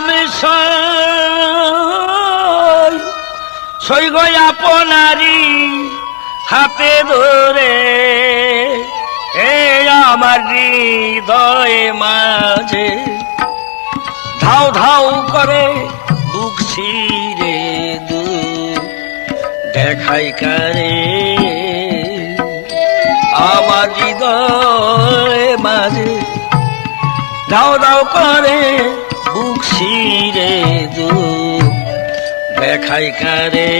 খাইলাম সই গো আপনারি হাতে ধরে এ আমার হৃদয়ে মাঝে ধাও ধাও করে বুক ছিঁড়ে দু দেখাই কারে আমার হৃদয়ে মাঝে ধাও ধাও করে বুক ছিঁড়ে দু দেখাই কারে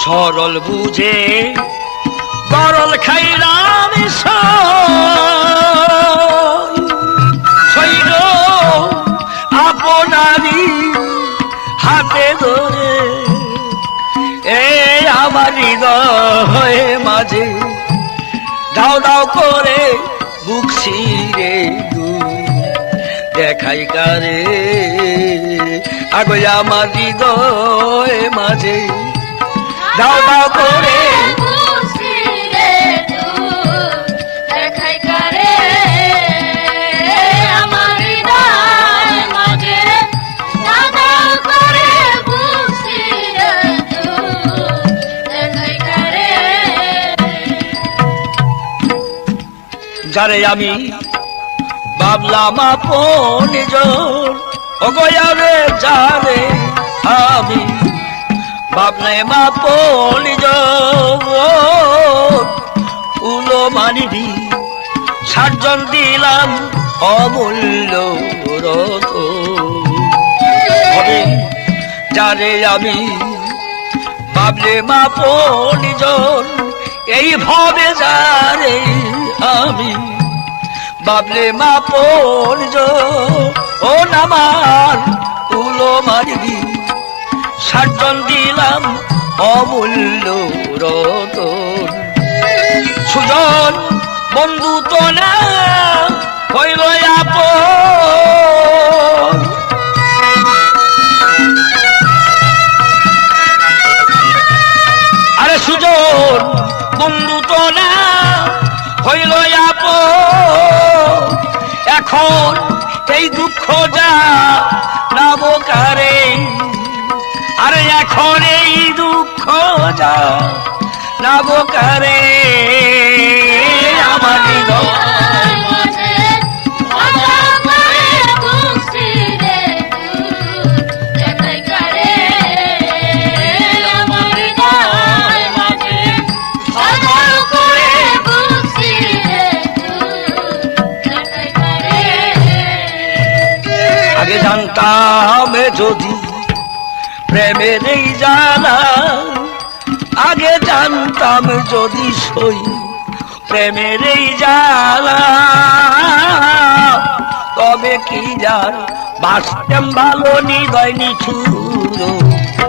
সরল বুঝে গরল খাইলাম সই গো আপনারি হাতে ধরে এ আমার হৃদয়ে মাঝে দাও দাও করে বুক ছিঁড়ে দু দেখাই কারে আগো আমার হৃদয়ে মাঝে দাও দাও করে দেখাই কারে আমার হৃদয় মাঝে দাও দাও করে বুক ছিঁড়ে দেখাই কারে যারে আমি ভাবলাম আপনজন ওগোয়ারে যারে আমি ভাবলাম আপনজন উলো মানিবি 60 জন দিলাম অমূল্য রতন যারে আমি ভাবলাম আপনজন এই ভাবে যারে আমি ভাবলাম আপনজন ও নামার উলো মানিবি 60 জন দিলাম অমূল্য রতন সুজন বন্ধু তো না হইল আপন আরে সুজন বন্ধু তো না হইল আপন এখন এই দুঃখ যা নাবো কারে আরে এখন এই দুঃখ যা নাবো কারে আমার হৃদয় মাঝে দাও করে বুক ছিঁড়ে দেখাই কারে আমার হৃদয় মাঝে দাও করে বুক ছিঁড়ে দেখাই কারে আগে জানতাম যদি প্রেমের এই জ্বালা আগে জানতাম যদি সই প্রেমের এই জ্বালা তবে কি যার বাঁচতাম ভালো হৃদয় নিঠুর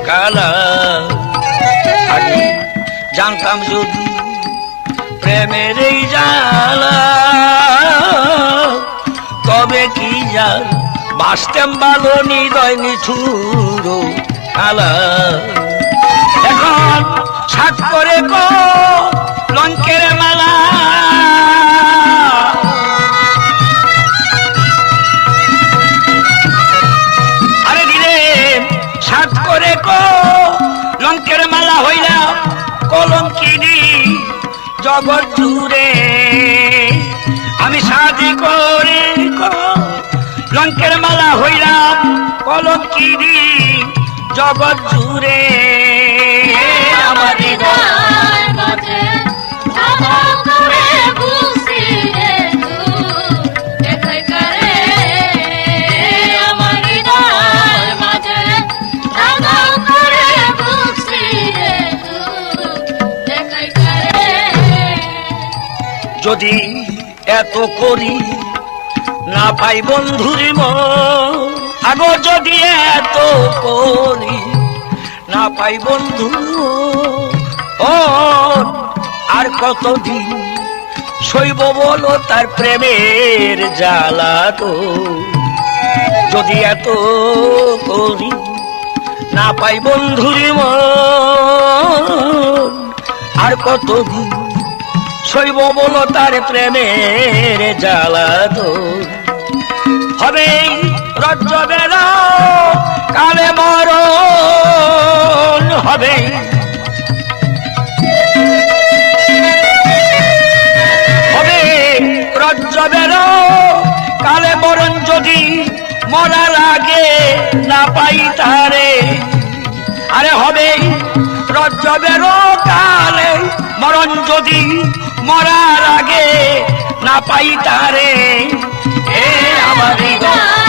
কালা আগে জানতাম যদি প্রেমের এই জ্বালা তবে কি যার বাঁচতাম ভালো হৃদয় নিঠুর কালা এখন সাত করে কো লঙ্কের মালা আরে দিলে সাত করে কো লঙ্কের মালা হইলা কলঙ্কিনী জগৎ জুড়ে আমি সাজি করে লঙ্কের মালা হইলাম কলঙ্কিনী জগৎ জুড়ে আমার হৃদয় মাঝে দাও করে বুক ছিঁড়ে দেখাই কারে আমার হৃদয় মাঝে দাও করে বুক ছিঁড়ে দেখাই কারে যদি এত করি না পাই বন্ধুর মন আগো যদি এত করি না পাই বন্ধু ও আর কতদিন সইব বলো তার প্রেমের জ্বালা তো যদি এত করি না পাই বন্ধুর মন আর কতদিন সইব বলো তার প্রেমের জ্বালা তো হবে রজ্জবের কালে মরণ হবে হবে রজ্জবের কালে মরণ যদি মরার আগে না পাই তারে আরে হবে রজ্জবের কালে মরণ যদি মরার আগে না পাই তারে এ আমার হৃদয়